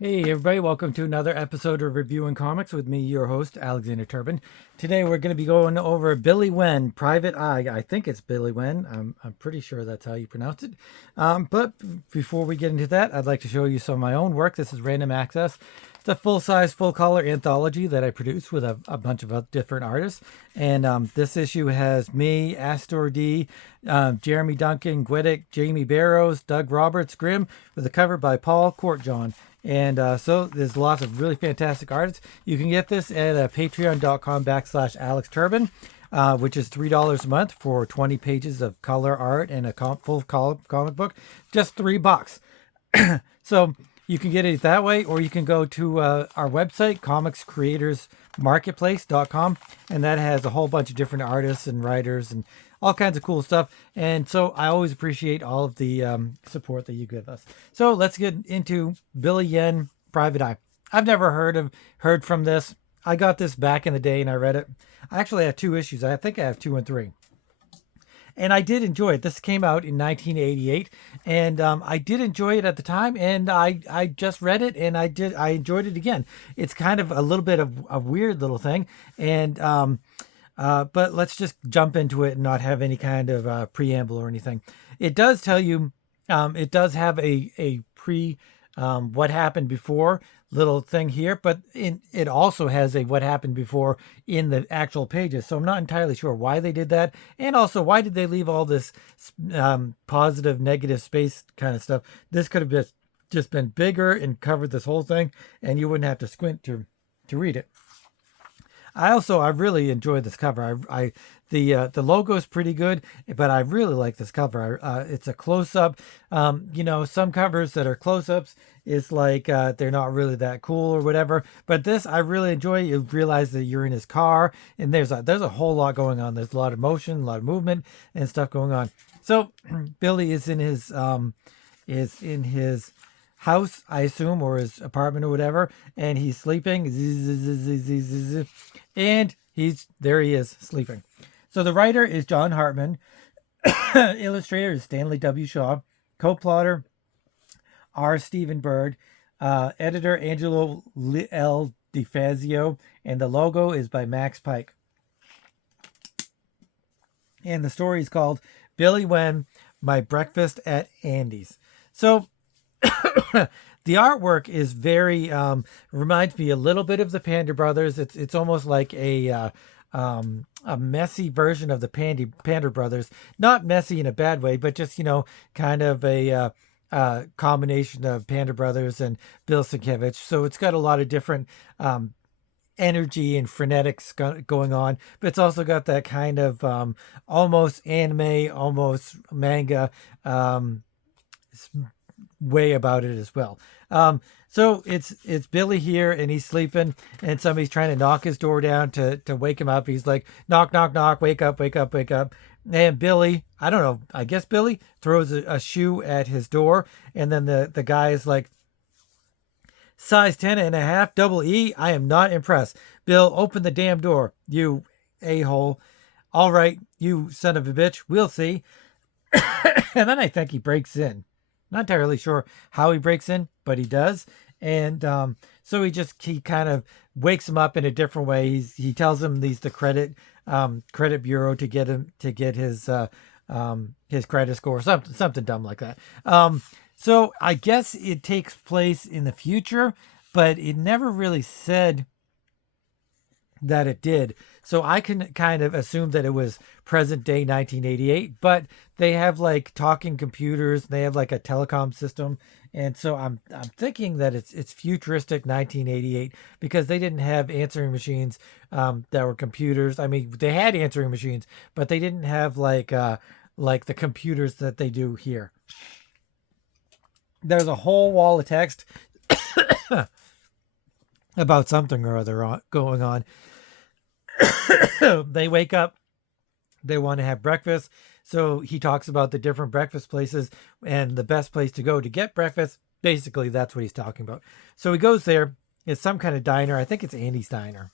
Hey everybody, welcome to another episode of Reviewing Comics with me, your host, Alexander Turbin. Today we're going to be going over Billy Wen, Private Eye. I think it's Billy Wen. I'm pretty sure that's how you pronounce it. But before we get into that, I'd like to show you some of my own work. This is Random Access. It's a full-size, full-color anthology that I produce with a bunch of different artists. And this issue has me, Astor D, Jeremy Duncan, Gwedick, Jamie Barrows, Doug Roberts, Grimm, with a cover by Paul Courtjohn. And so there's lots of really fantastic artists. You can get this at patreon.com/Alex Turbin, which is $3 a month for 20 pages of color art and a full comic book. Just $3. So you can get it that way, or you can go to our website, comicscreatorsmarketplace.com, and that has a whole bunch of different artists and writers and all kinds of cool stuff. And so I always appreciate all of the support that you give us. So let's get into Billy Yen, Private Eye. I've never heard from this. I got this back in the day and I read it. I actually have 2 issues. I think I have 2 and 3. And I did enjoy it. This came out in 1988, and I did enjoy it at the time. And I just read it, and I enjoyed it again. It's kind of a little bit of a weird little thing, and but let's just jump into it and not have any kind of preamble or anything. It does tell you, it does have a pre what happened before little thing here, but it also has a what happened before in the actual pages. So I'm not entirely sure why they did that, and also why did they leave all this positive, negative space kind of stuff. This could have just been bigger and covered this whole thing, and you wouldn't have to squint to read it. I really enjoyed this cover. The logo is pretty good, but I really like this cover. It's a close up. Some covers that are close ups is like they're not really that cool or whatever. But this I really enjoy. You realize that you're in his car, and there's a whole lot going on. There's a lot of motion, a lot of movement, and stuff going on. So Billy is in his house, I assume, or his apartment or whatever, and he's sleeping. And there he is sleeping. So the writer is John Hartman, illustrator is Stanley W. Shaw, co-plotter R. Stephen Bird, editor Angelo L. DeFazio, and the logo is by Max Pike. And the story is called Billy Wen, My Breakfast at Andy's. So the artwork is very reminds me a little bit of the Panda Brothers. It's almost like a messy version of the Panda Brothers. Not messy in a bad way, but just kind of a combination of Panda Brothers and Bill Sienkiewicz. So it's got a lot of different energy and frenetics going on, but it's also got that kind of almost anime, almost manga way about it as well. So it's Billy here, and he's sleeping, and somebody's trying to knock his door down to wake him up. He's like, knock, knock, knock, wake up, wake up, wake up. And Billy, I don't know, I guess Billy throws a shoe at his door, and then the guy is like, size 10.5, double E. I am not impressed. Bill, open the damn door, you a-hole. All right, you son of a bitch, we'll see. And then I think he breaks in. Not entirely sure how he breaks in, but he does. And so he kind of wakes him up in a different way. He tells him he's the credit bureau to get his credit score, something dumb like that. So I guess it takes place in the future, but it never really said that it did. So I can kind of assume that it was present day 1988, but they have like talking computers, they have like a telecom system, and so I'm thinking that it's futuristic 1988 because they didn't have answering machines that were computers. I mean, they had answering machines, but they didn't have like the computers that they do here. There's a whole wall of text about something or other going on. They wake up, they want to have breakfast. So he talks about the different breakfast places and the best place to go to get breakfast. Basically, that's what he's talking about. So he goes there. It's some kind of diner. I think it's Andy's Diner.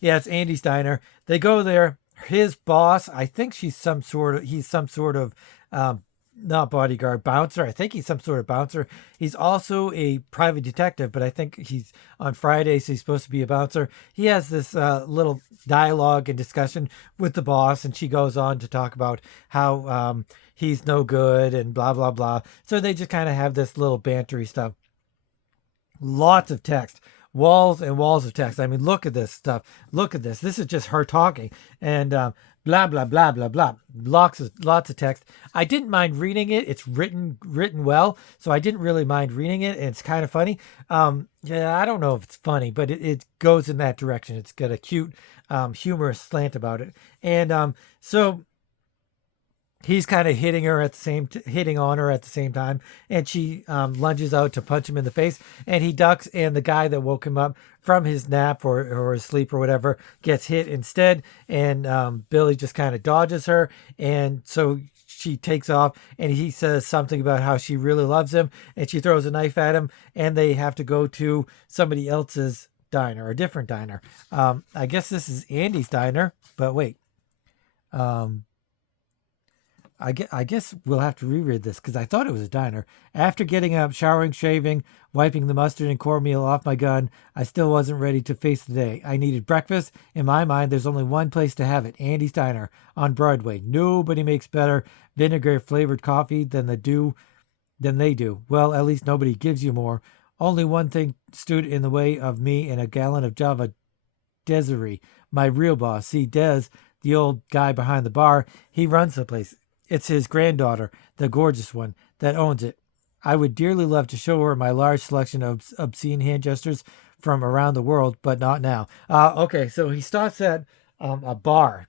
Yeah, it's Andy's Diner. They go there. His boss, I think he's some sort of not bodyguard, bouncer. I think he's some sort of bouncer. He's also a private detective, but I think he's on Fridays. He's supposed to be a bouncer. He has this little dialogue and discussion with the boss, and she goes on to talk about how he's no good and blah blah blah. So they just kind of have this little bantery stuff. Lots of text, walls and walls of text. I mean, look at this stuff. Look at this. This is just her talking, and blah blah blah blah blah. Lots of text. I didn't mind reading it. It's written well, so I didn't really mind reading it. And it's kind of funny. Yeah, I don't know if it's funny, but it goes in that direction. It's got a cute, humorous slant about it, and so he's kind of hitting hitting on her at the same time, and she lunges out to punch him in the face, and he ducks, and the guy that woke him up from his nap or his sleep or whatever gets hit instead, and Billy just kind of dodges her, and so she takes off, and he says something about how she really loves him, and she throws a knife at him, and they have to go to somebody else's diner, a different diner. I guess this is Andy's diner, but wait. I guess we'll have to reread this because I thought it was a diner. After getting up, showering, shaving, wiping the mustard and cornmeal off my gun, I still wasn't ready to face the day. I needed breakfast. In my mind, there's only one place to have it, Andy's Diner on Broadway. Nobody makes better vinegar-flavored coffee than they do. Well, at least nobody gives you more. Only one thing stood in the way of me and a gallon of Java Desiree, my real boss. See, Des, the old guy behind the bar, he runs the place. It's his granddaughter, the gorgeous one, that owns it. I would dearly love to show her my large selection of obscene hand gestures from around the world, but not now. Okay, so he stops at a bar.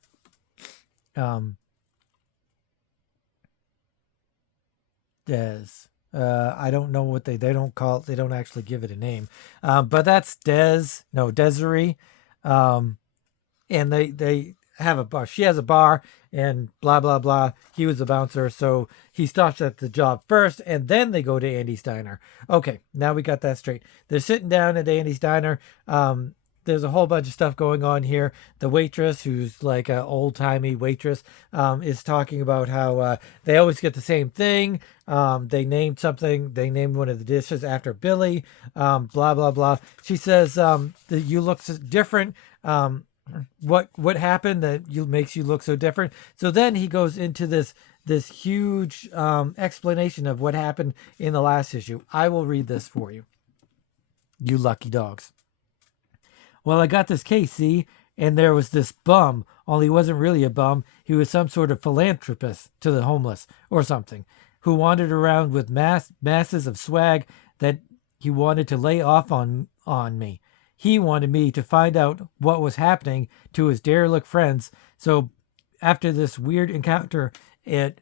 Des. I don't know what they don't call it. They don't actually give it a name. But that's Desiree. And they have a bar. She has a bar and blah, blah, blah. He was a bouncer. So he stops at the job first and then they go to Andy's Diner. Okay, now we got that straight. They're sitting down at Andy's Diner. There's a whole bunch of stuff going on here. The waitress, who's like an old-timey waitress, is talking about how they always get the same thing. They named one of the dishes after Billy, blah, blah, blah. She says that you look different. What happened that makes you look so different? So then he goes into this huge explanation of what happened in the last issue. I will read this for you. You lucky dogs. Well, I got this case, see? And there was this bum, only he wasn't really a bum. He was some sort of philanthropist to the homeless or something, who wandered around with masses of swag that he wanted to lay off on me. He wanted me to find out what was happening to his derelict friends. So after this weird encounter in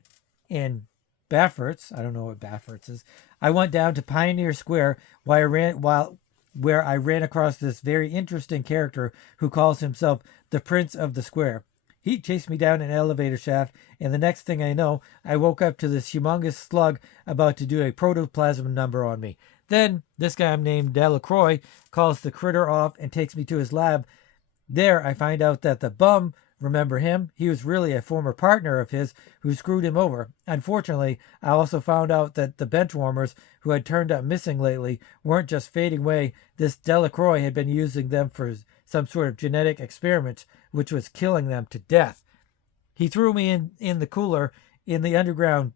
Baffert's, I don't know what Baffert's is, I went down to Pioneer Square where I ran across this very interesting character who calls himself the Prince of the Square. He chased me down an elevator shaft, and the next thing I know, I woke up to this humongous slug about to do a protoplasm number on me. Then this guy named Delacroix calls the critter off and takes me to his lab. There I find out that the bum, remember him? He was really a former partner of his who screwed him over. Unfortunately, I also found out that the bench warmers who had turned up missing lately weren't just fading away. This Delacroix had been using them for some sort of genetic experiment, which was killing them to death. He threw me in the cooler in the underground.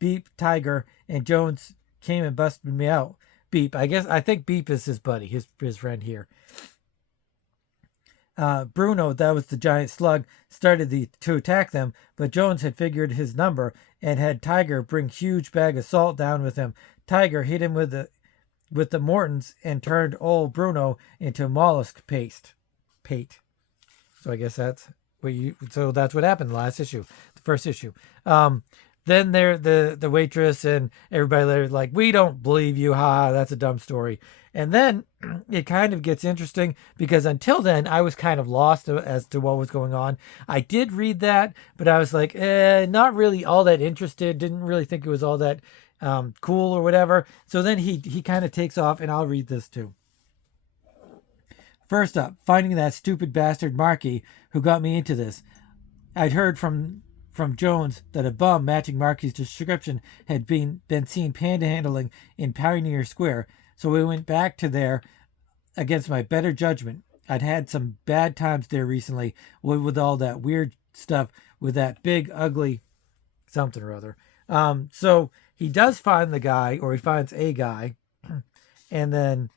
Beep, Tiger, and Jones came and busted me out. Beep, I think Beep is his buddy, his friend here. Bruno, that was the giant slug, started to attack them, but Jones had figured his number and had Tiger bring huge bag of salt down with him. Tiger hit him with the Mortons and turned old Bruno into mollusk pate. So I guess that's what happened in the last issue, the first issue. Then the waitress and everybody there like, we don't believe you, that's a dumb story. And then it kind of gets interesting because until then I was kind of lost as to what was going on. I did read that, but I was like, not really all that interested. Didn't really think it was all that cool or whatever. So then he kind of takes off, and I'll read this too. First up, finding that stupid bastard Marky who got me into this. I'd heard from from Jones that a bum matching Marky's description had been seen panhandling in Pioneer Square, so we went back to there against my better judgment. I'd had some bad times there recently with all that weird stuff with that big, ugly something or other. So he does find the guy, or he finds a guy, and then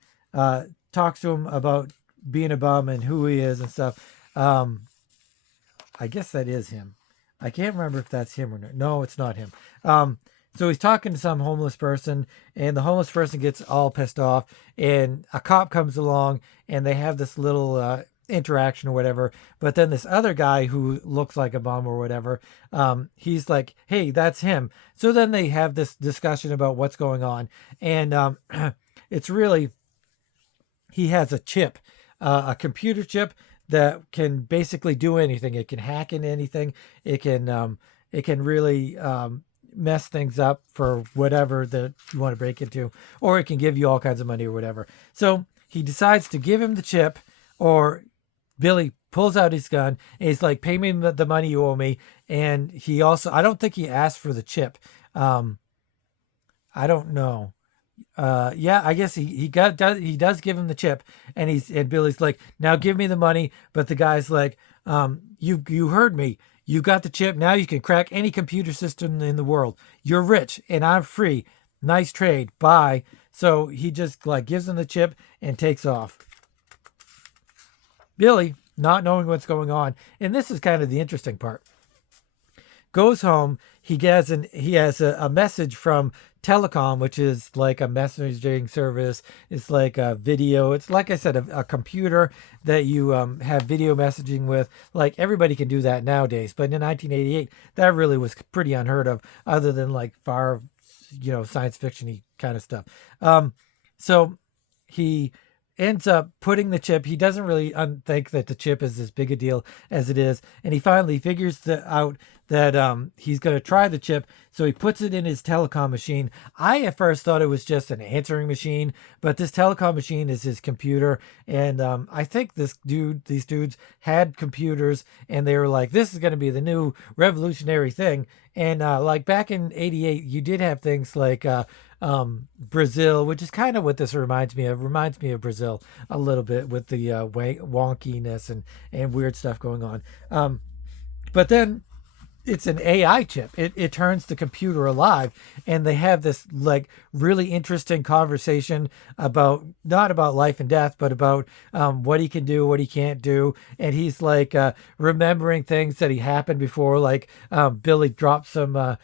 talks to him about being a bum and who he is and stuff. I guess that is him. I can't remember if that's him or not. No, it's not him. So he's talking to some homeless person, and the homeless person gets all pissed off, and a cop comes along, and they have this little interaction or whatever. But then this other guy who looks like a bum or whatever, he's like, hey, that's him. So then they have this discussion about what's going on, and it's really, he has a chip, a computer chip that can basically do anything. It can hack into anything. It can really mess things up for whatever that you want to break into, or it can give you all kinds of money or whatever. So he decides to give him the chip, or Billy pulls out his gun and he's like, pay me the money you owe me. And he also, I don't think he asked for the chip. I don't know. Yeah, I guess he does give him the chip, and Billy's like, now give me the money. But the guy's like, you heard me. You got the chip. Now you can crack any computer system in the world. You're rich and I'm free. Nice trade. Bye. So he just like gives him the chip and takes off. Billy, not knowing what's going on, and this is kind of the interesting part, goes home. He has a message from Telecom, which is like a messaging service. It's like a video. It's like I said, a computer that you have video messaging with. Like everybody can do that nowadays, but in 1988, that really was pretty unheard of, other than like far, science fiction-y kind of stuff. So he ends up putting the chip. He doesn't really think that the chip is as big a deal as it is, and he finally figures out that he's going to try the chip. So he puts it in his telecom machine. I at first thought it was just an answering machine, but this telecom machine is his computer. And I think these dudes had computers, and they were like, this is going to be the new revolutionary thing. And like back in 88, you did have things like Brazil, which is kind of what this reminds me of. Reminds me of Brazil a little bit, with the wonkiness and weird stuff going on. But then it's an AI chip. It turns the computer alive, and they have this like really interesting conversation about, not about life and death, but about what he can do, what he can't do. And he's like remembering things that he happened before, like Billy dropped some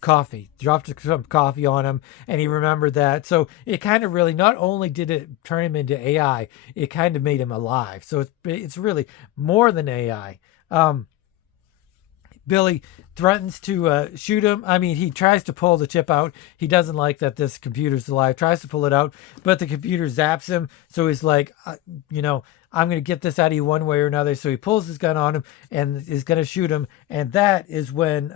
coffee, dropped some coffee on him, and he remembered that. So it kind of really, not only did it turn him into AI, it kind of made him alive. So it's really more than AI. Billy threatens to shoot him. I mean, he tries to pull the chip out. He doesn't like that this computer's alive, tries to pull it out, but the computer zaps him. So he's like, I'm going to get this out of you one way or another. So he pulls his gun on him and is going to shoot him. And that is when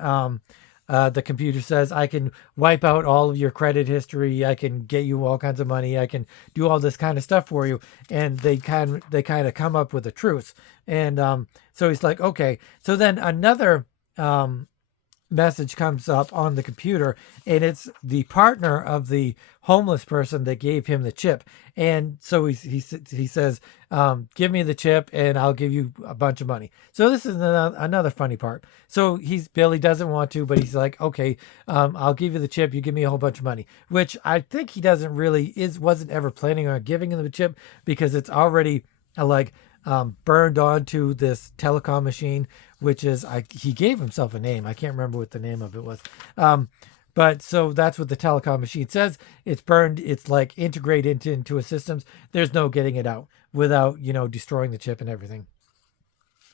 the computer says, I can wipe out all of your credit history. I can get you all kinds of money. I can do all this kind of stuff for you. And they kind of come up with a truce. And so he's like, okay. So then another message comes up on the computer, and it's the partner of the homeless person that gave him the chip. And so he says, give me the chip and I'll give you a bunch of money. So this is another funny part. So Billy doesn't want to, but he's like, okay, I'll give you the chip. You give me a whole bunch of money, which I think he wasn't ever planning on giving him the chip, because it's already burned onto this telecom machine, which is, he gave himself a name. I can't remember what the name of it was. But so that's what the telecom machine says. It's burned. It's like integrated into a systems. There's no getting it out without, destroying the chip and everything.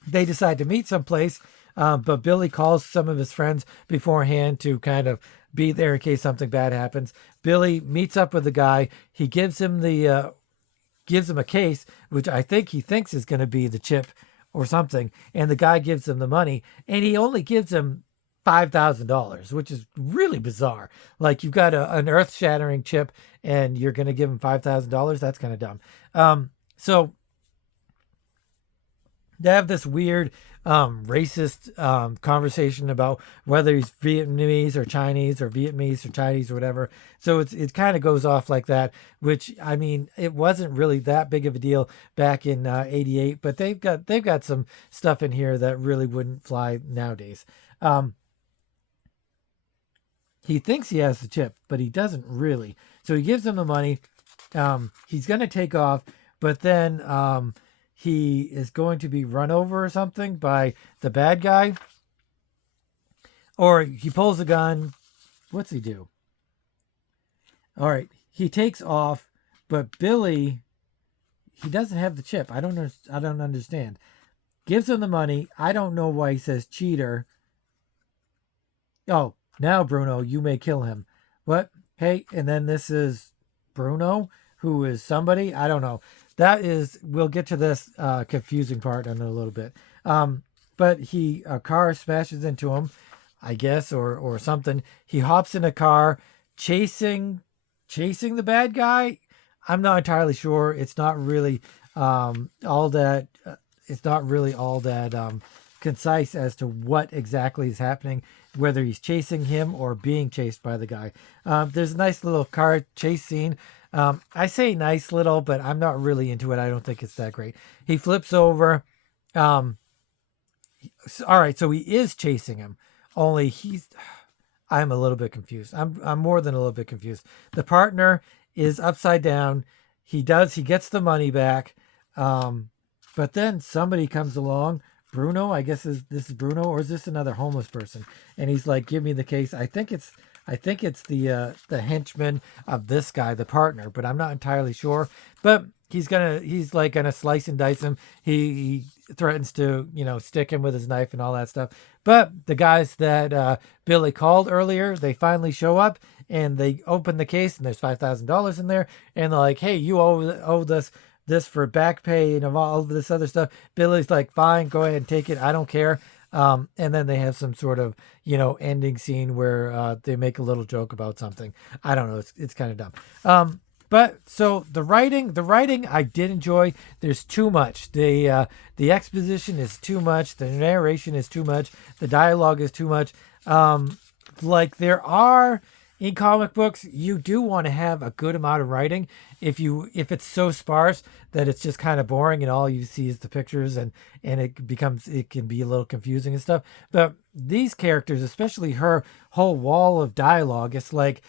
They decide to meet someplace, but Billy calls some of his friends beforehand to kind of be there in case something bad happens. Billy meets up with the guy. He gives him a case, which I think he thinks is going to be the chip or something. And the guy gives him the money, and he only gives him $5,000, which is really bizarre. Like, you've got an earth-shattering chip, and you're going to give him $5,000. That's kind of dumb. So they have this weird racist conversation about whether he's Vietnamese or Chinese or Vietnamese or Chinese or whatever. So it kind of goes off like that, which I mean, it wasn't really that big of a deal back in '88, but they've got some stuff in here that really wouldn't fly nowadays. Um, he thinks he has the chip, but he doesn't really. So he gives him the money. He's going to take off, but then he is going to be run over or something by the bad guy, or he pulls a gun. What's he do? All right, he takes off, but Billy, he doesn't have the chip. I don't understand. Gives him the money. I don't know why he says cheater. Oh, now Bruno, you may kill him. What? Hey, and then this is Bruno, who is somebody. I don't know. We'll get to this confusing part in a little bit. But a car smashes into him, I guess, or something. He hops in a car, chasing the bad guy. I'm not entirely sure. It's not really all that. It's not really all that concise as to what exactly is happening, whether he's chasing him or being chased by the guy. There's a nice little car chase scene. I say nice little, but I'm not really into it. I don't think it's that great. He flips over. All right, so he is chasing him. Only I'm a little bit confused. I'm more than a little bit confused. The partner is upside down. He gets the money back. But then somebody comes along. Bruno, I guess this is Bruno, or is this another homeless person? And he's like, "Give me the case." I think it's the henchman of this guy, the partner, but I'm not entirely sure. But he's like gonna slice and dice him. He threatens to stick him with his knife and all that stuff. But the guys that Billy called earlier, they finally show up and they open the case and there's $5,000 in there, and they're like, "Hey, you owe this for back pay and all of this other stuff." Billy's like, "Fine, go ahead and take it. I don't care." And then they have some sort of, ending scene where they make a little joke about something. I don't know. It's kind of dumb. But so the writing I did enjoy. There's too much. The exposition is too much. The narration is too much. The dialogue is too much. Like there are in comic books, you do want to have a good amount of writing. If it's so sparse that it's just kind of boring and all you see is the pictures and it can be a little confusing and stuff. But these characters, especially her whole wall of dialogue, it's like,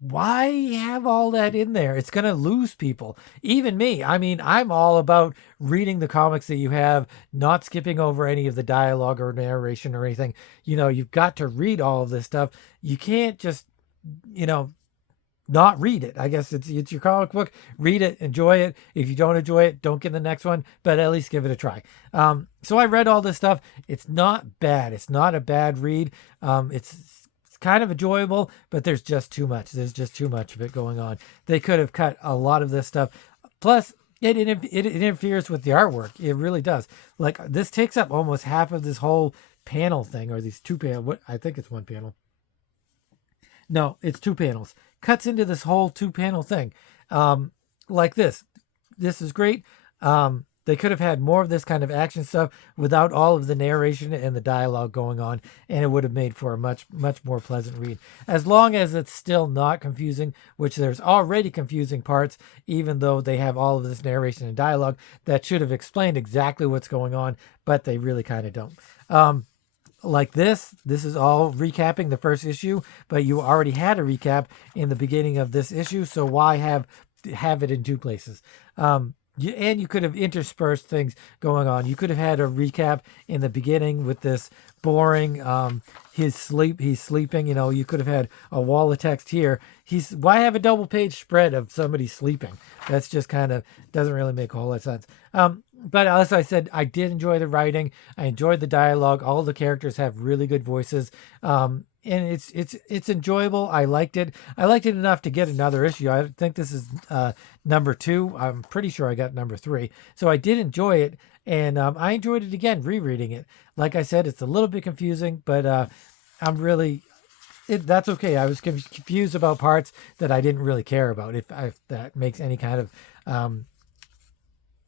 why have all that in there? It's going to lose people. Even me. I mean, I'm all about reading the comics that you have, not skipping over any of the dialogue or narration or anything. You've got to read all of this stuff. You can't just not read it. I guess it's your comic book. Read it, enjoy it. If you don't enjoy it, don't get the next one, but at least give it a try. So I read all this stuff. It's not bad. It's not a bad read. It's kind of enjoyable, but there's just too much. There's just too much of it going on. They could have cut a lot of this stuff. Plus, it interferes with the artwork. It really does. Like this takes up almost half of this whole panel thing, or these two panel. I think it's one panel. No, it's two panels. Cuts into this whole two-panel thing. Like this. This is great. They could have had more of this kind of action stuff without all of the narration and the dialogue going on, and it would have made for a much, much more pleasant read. As long as it's still not confusing, which there's already confusing parts, even though they have all of this narration and dialogue that should have explained exactly what's going on, but they really kind of don't. Like this is all recapping the first issue, but you already had a recap in the beginning of this issue, so why have it in two places? You could have interspersed things going on. You could have had a recap in the beginning with this boring he's sleeping. You could have had a wall of text here. Why have a double page spread of somebody sleeping? That's just kind of doesn't really make a whole lot of sense. But as I said, I did enjoy the writing. I enjoyed the dialogue. All the characters have really good voices. And it's enjoyable. I liked it. I liked it enough to get another issue. I think this is number 2. I'm pretty sure I got number 3. So I did enjoy it, and I enjoyed it again rereading it. Like I said, it's a little bit confusing, but that's okay. I was confused about parts that I didn't really care about. If that makes any kind of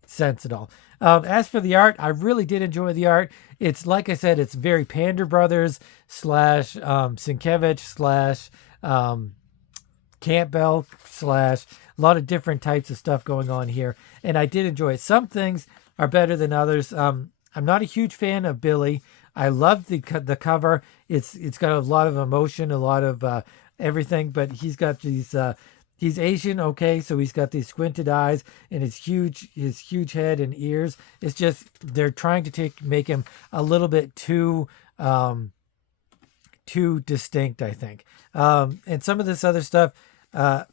sense at all. As for the art, I really did enjoy the art. It's like I said, it's very Pander Brothers slash Sienkiewicz slash um, Campbell slash a lot of different types of stuff going on here, and I did enjoy it. Some things are better than others. I'm not a huge fan of Billy. I love the cover. It's got a lot of emotion, a lot of everything, but he's got these. He's Asian, okay, so he's got these squinted eyes and his huge head and ears. It's just they're trying to make him a little bit too distinct, I think. And some of this other stuff, uh,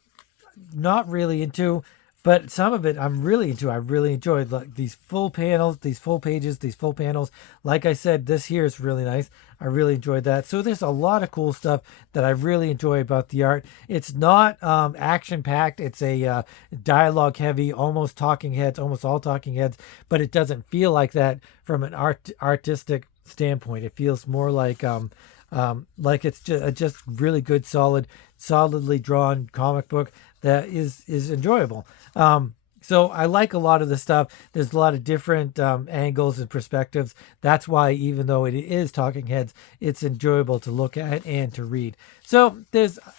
not really into, but some of it I'm really into. I really enjoyed like these full panels, these full pages, these full panels. Like I said, this here is really nice. I really enjoyed that. So there's a lot of cool stuff that I really enjoy about the art. It's not action packed. It's a dialogue heavy, almost talking heads, almost all talking heads, but it doesn't feel like that from an artistic standpoint. It feels more like it's just really good, solidly drawn comic book that is enjoyable. So I like a lot of the stuff. There's a lot of different angles and perspectives. That's why, even though it is talking heads, it's enjoyable to look at and to read. So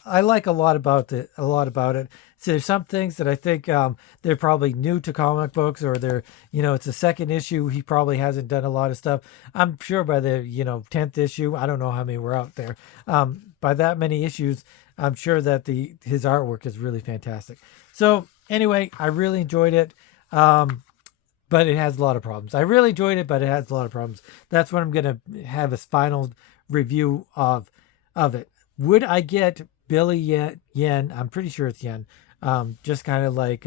I like a lot about it. So there's some things that I think they're probably new to comic books, or it's a second issue. He probably hasn't done a lot of stuff. I'm sure by the 10th issue, I don't know how many were out there. By that many issues, I'm sure that his artwork is really fantastic. So anyway, I really enjoyed it, but it has a lot of problems. I really enjoyed it, but it has a lot of problems. That's what I'm going to have as final review of it. Would I get Billy Yen? I'm pretty sure it's Yen. Just kind of like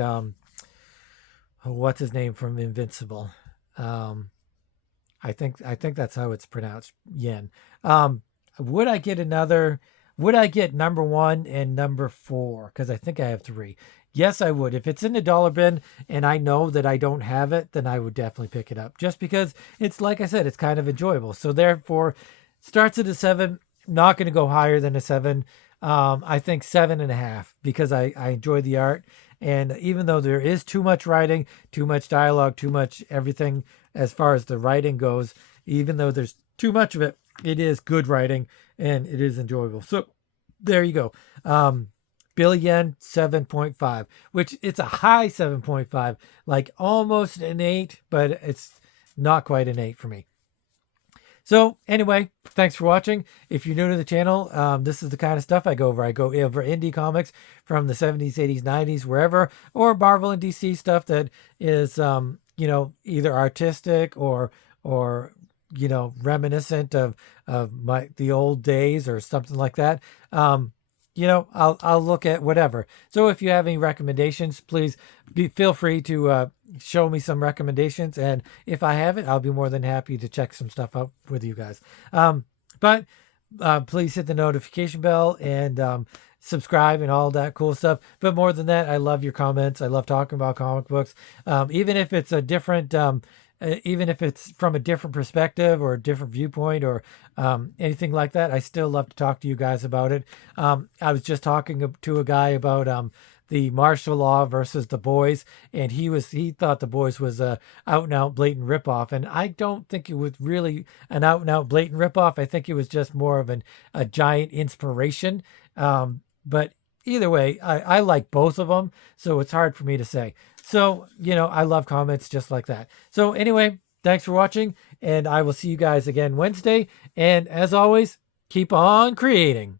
what's his name from Invincible? I think that's how it's pronounced, Yen. Would I get another? Would I get number 1 and number 4? Because I think I have 3. Yes, I would. If it's in the dollar bin and I know that I don't have it, then I would definitely pick it up. Just because it's, like I said, it's kind of enjoyable. So therefore, starts at a 7. Not going to go higher than a 7. I think 7.5 because I enjoy the art. And even though there is too much writing, too much dialogue, too much everything as far as the writing goes, even though there's too much of it, it is good writing and it is enjoyable. So there you go. Billy Yen, 7.5, which it's a high 7.5, like almost an 8, but it's not quite an 8 for me. So anyway, thanks for watching. If you're new to the channel, this is the kind of stuff I go over. I go over indie comics from the 70s, 80s, 90s, wherever, or Marvel and DC stuff that is, either artistic or reminiscent of the old days or something like that. I'll look at whatever. So if you have any recommendations, please feel free to show me some recommendations. And if I have it, I'll be more than happy to check some stuff out with you guys. But please hit the notification bell and subscribe and all that cool stuff. But more than that, I love your comments. I love talking about comic books. Even if it's a different even if it's from a different perspective or a different viewpoint or anything like that, I still love to talk to you guys about it. I was just talking to a guy about the martial law versus the boys, and he thought the boys was a out and out blatant ripoff, and I don't think it was really an out and out blatant ripoff. I think it was just more of a giant inspiration. But either way, I like both of them, so it's hard for me to say. So, I love comments just like that. So anyway, thanks for watching, and I will see you guys again Wednesday. And as always, keep on creating.